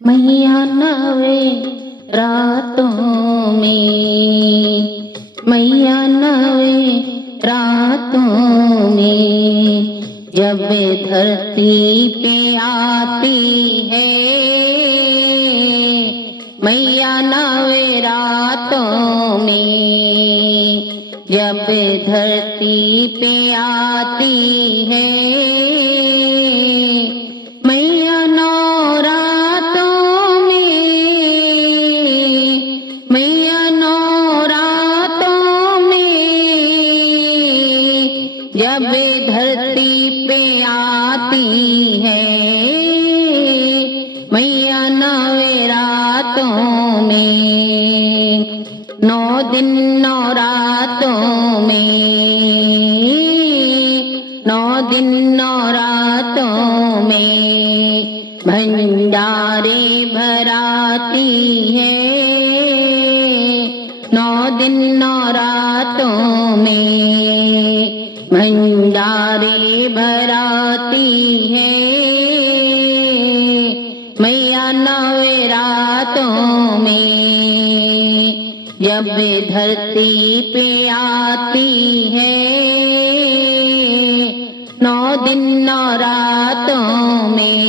मैया नवे रातों में, मैया नवे रातों में जब धरती पे आती है, मैया नवे रातों में जब धरती पे आती है, मैया नवरातों में, मैया नवरातों में जब धरती पे आती है, मैया नवरातों में, 9 दिन नवरातों में, 9 दिन नवरातों में भंडारे भराती है, 9 दिन नवरातों में भंडारे भराती है, मैया नवरातों में जब धरती पे आती है, 9 दिन नवरातों में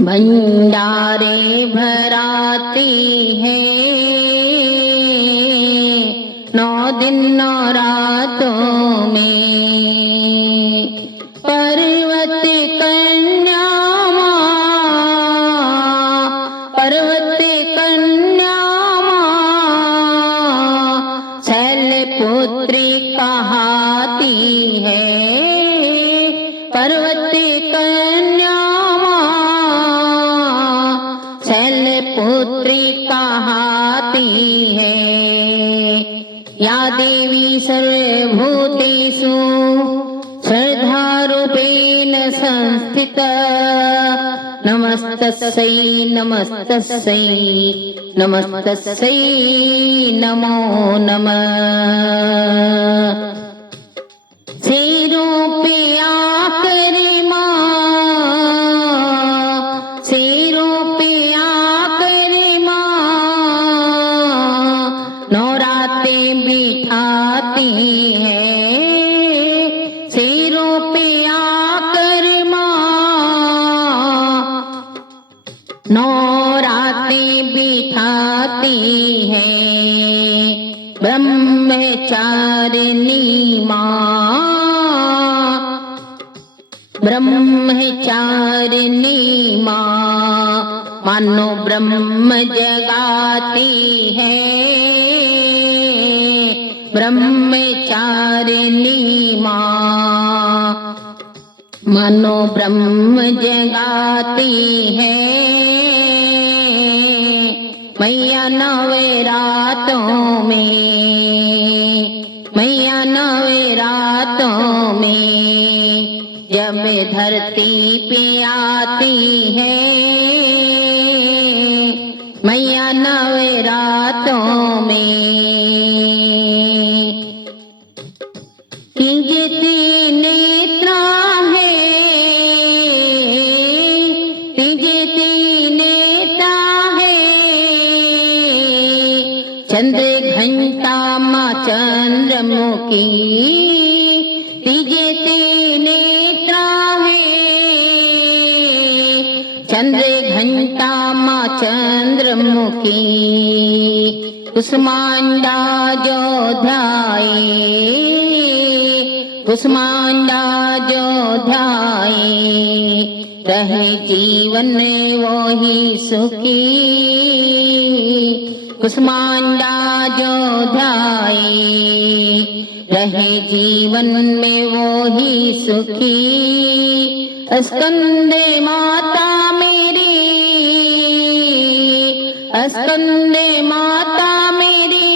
भंडारे भराती है, 9 दिन नवरातों में पर्वत कन्या माँ, पर्वत कन्या माँ शैलपुत्री कहाती है, पर्वत कन्या माँ शैलपुत्री कहाती है, या देवी सर्वभूतेषु श्रद्धारूपेण संस्थिता, नमस्तस्यै नमस्तस्यै नमस्तस्यै नमो नमः। शेरों पे आकर माँ, शेरों पे आकर माँ नवरात्रें बिठाती है, शेरों पे आकर माँ नवरात्रें बिठाती है, ब्रह्मचारिणी माँ, ब्रह्मचारिणी माँ मानो ब्रह्म जगाती है, ब्रह्मचारिणी माँ मानो ब्रह्म जगाती है, मैया नवरातों में, मैया नवरातों में जब धरती पे आती है, मैया नवरातों में तीजती नेत्रा है, तीजती नेत्रा है चंद्र घंटा माँ चंद्रमुखी, तीजती नेत्रा है चंद्र घंटा माँ चंद्रमुखी, कुसुमांडा जो ध्याए, कुसुमांडा जो ध्याए रहे जीवन वो ही सुखी, कुसुमांडा जो ध्याए रहे जीवन में वो ही सुखी, स्कंद माता मेरी, स्कंद माता मेरी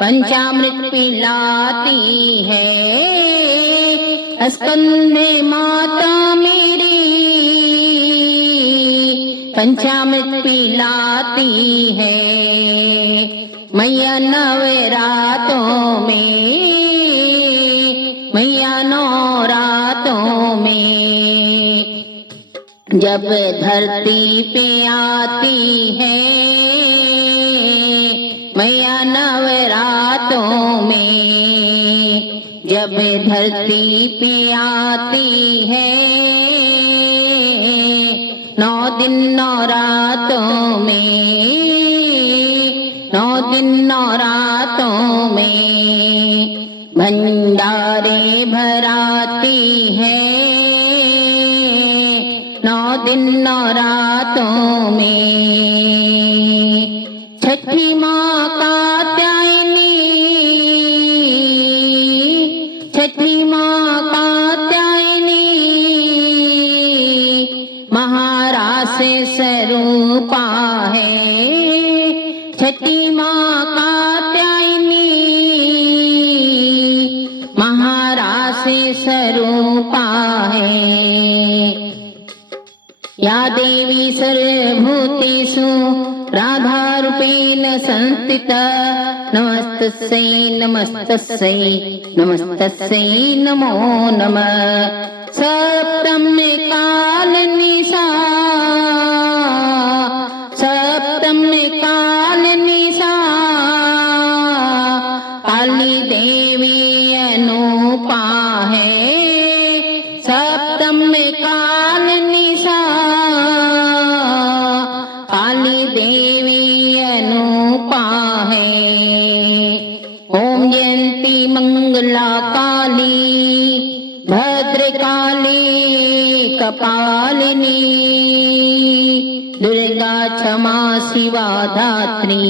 पंचामृत पिलाती है, स्कंद माता मेरी पंचामृत पिलाती है, मैया नवरातों में, मैया नवरातों में जब धरती पे आती है मैया नवरातों में, जब धरती पे आती है 9 दिन नवरातों में, 9 दिन नवरातों में भंडारे भराती है 9 दिन नवरातों में। छठी माँ कात्यायनी, छठी माँ कात्यायनी महारासे स्वरूपा है, छठी माँ कात्यायनी महारासे स्वरूपा है। या देवी सर्वभूतेषु राधारूपेण संस्थिता, नमस्तस्यै नमस्तस्यै नमस्तस्यै नमो नमः। सप्तम्य काल निशा, सप्तम्य काल निशा काली देवी अनुपा है, सप्तम्य काल निशा काली देवी अनुपा है। ओम जयंती मंगला काली भद्रकाली कपालिनी, दुर्गा क्षमा शिवा धात्री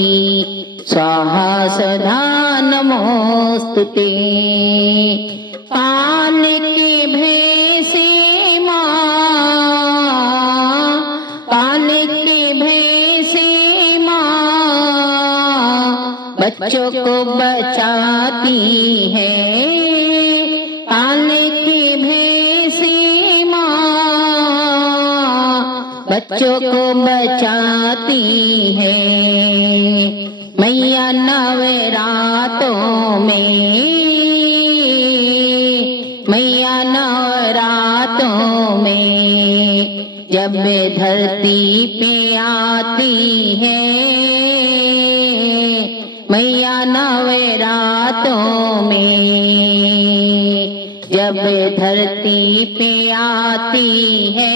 स्वाहा सदा नमोस्तुते। काल के भय से माँ, काल के भय से माँ बच्चों को बचाती है, काल के भय से माँ बच्चों को बचाती है। मैया नवरातों में, मैया नवरातों में जब धरती पे आती है मैया नवरातों में, जब धरती पे आती है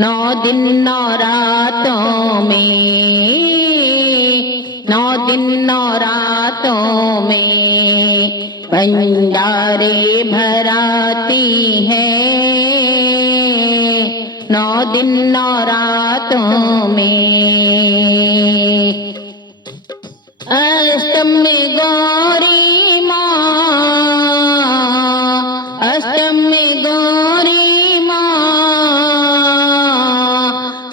9 दिन नवरातों में, 9 दिन नवरातों में भंडारे भराती है 9 दिन नवरातों में। अष्टमी गौरी माँ, अष्टमी गौरी माँ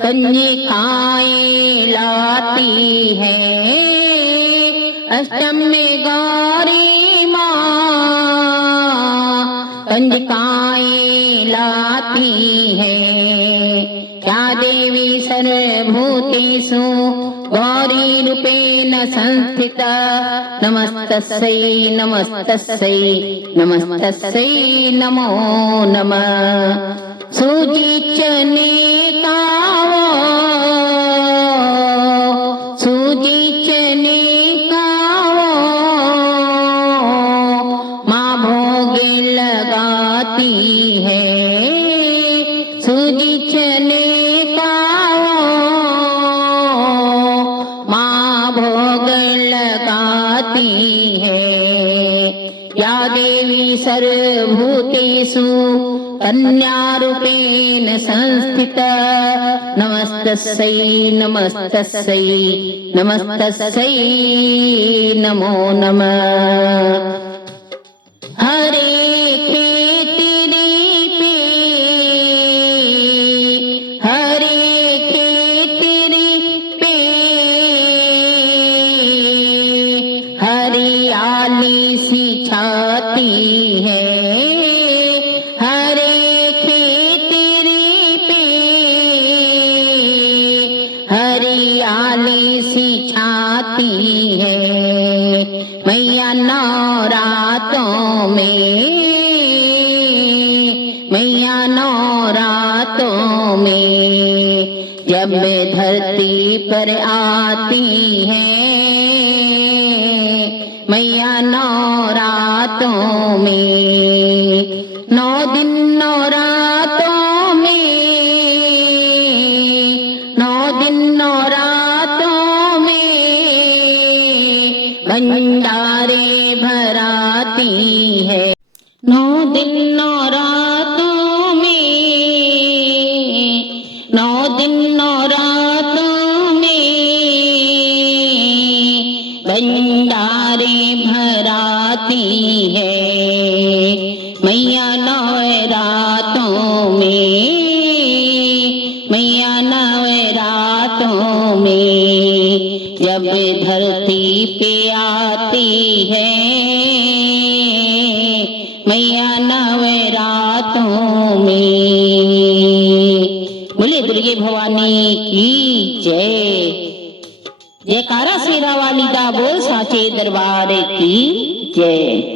कंजकाएं लाती है, अष्टमी गौरी माँ कंजकाएं लाती है। या देवी सर्वभूतेषु गौरी रूपेण संस्थिता, नमस्तस्यै नमस्तस्यै नमस्तस्यै नमो नमः। सूजी चने कावो, सूजी चने कावो माँ भोगे लगाती है, सूजी चने कावो माँ भोग लगाती है। या देवी सर्वभूतेषु कन्या रूपेण संस्थिता, नमस्तस्यै नमस्तस्यै नमस्तस्यै नमो नमः। हरे खेतरी पे, हरे खेतरी पे हरियाली सी छाती है, हरे खेतरी पे हरियाली सी छाती है। मैया नवरातों में नौरातों में जब धरती पर आती है, मैया नौरातों में 9 दिन नौरातों में, 9 दिन नौरातों में भंडारे भराती है। 9 दिन नौरातों में, 9 दिन नौरातों में भंडारे भराती है मैया नवरातों में, मैया नवरातों में जब धरती पे आती है, मैया नवरातों में। बोले दुर्गे भवानी की जय। जयकारा शेरा वाली दा बोल साचे दरबार की जय।